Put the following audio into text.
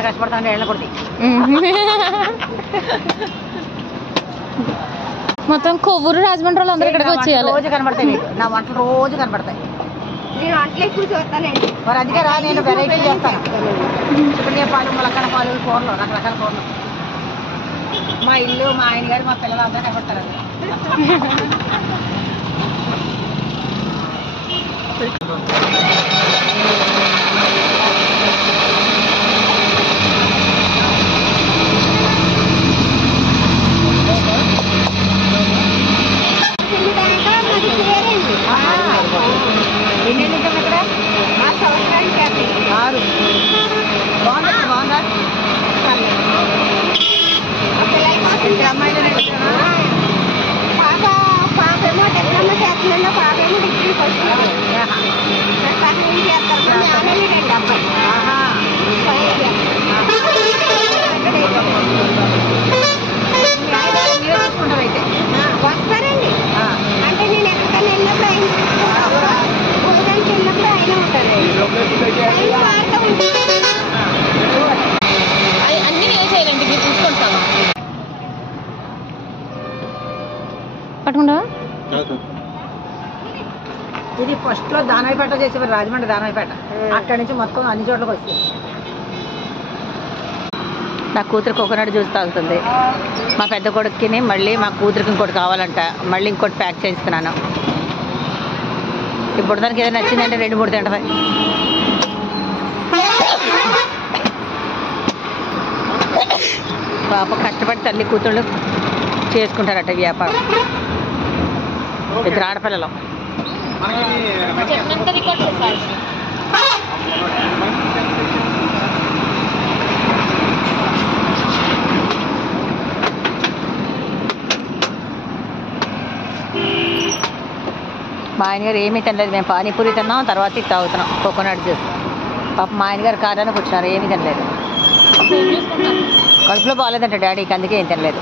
ఎంత కష్టపడతాను ఏళ్ళ కొడుతుంది. మొత్తం కొవ్వూరు రాజమండ్రి వాళ్ళు అందరూ ఇక్కడికి వచ్చేయాలి. రోజు కనబడతాయి మీకు నా వంటలు రోజు కనబడతాయి. నేను వంటలు ఎక్కువ చూస్తానండి. మరి అందుకే రా నేను వెరైటీ చేస్తాను. చికెన్ పాలు ములక్కన పాలు కూరలు రకరకాల కూరలు. మా ఇల్లు మా ఆయన గారు మా పిల్లలు అందరూ కనబడతారు. ఎన్ని ఇక్కడ 6 బాగుందా బాగుందా అమ్మాయిలు పాపేమో డిప్లొమా చేస్తున్నాను, పాపేమో డిగ్రీ ఫస్ట్ చూసుకుంటారు అయితే వస్తారండి. అంటే నేను ఎక్కడికైనా వెళ్ళినప్పుడు ఆయన భోజనానికి వెళ్ళినప్పుడు ఆయన ఉంటారు. అన్ని నేను చేయాలండి, మీరు చూసుకుంటావా పట్టుకుంటా. ఇది ఫస్ట్ లో దానవైపేట చేసేవారు, రాజమండ్రి దానవైపేట. అక్కడి నుంచి మొత్తం అన్ని చోట్లకి వస్తుంది. నా కూతురు కోకోనట్ జ్యూస్ తాగుతుంది. మా పెద్ద కొడుకుని మళ్ళీ మా కూతురికి ఇంకోటి కావాలంట, మళ్ళీ ఇంకోటి ప్యాక్ చేయిస్తున్నాను. ఇప్పుడు దానికి ఏదైనా నచ్చిందంటే 2-3 తింటది. పాప కష్టపడి తల్లి కూతుళ్ళు చేసుకుంటారట వ్యాపారం. 2 ఆడపిల్లలు. మా ఆయన గారు ఏమీ తినలేదు. మేము పానీపూరి తిన్నాం, తర్వాత ఇది తాగుతున్నాం కోకోనట్ జ్యూస్. పాప మా ఆయన గారు కారానికి వచ్చినారు, ఏమీ తినలేదు. కడుపులో బాగాలేదంట డాడీకి, అందుకే ఏం తినలేదు.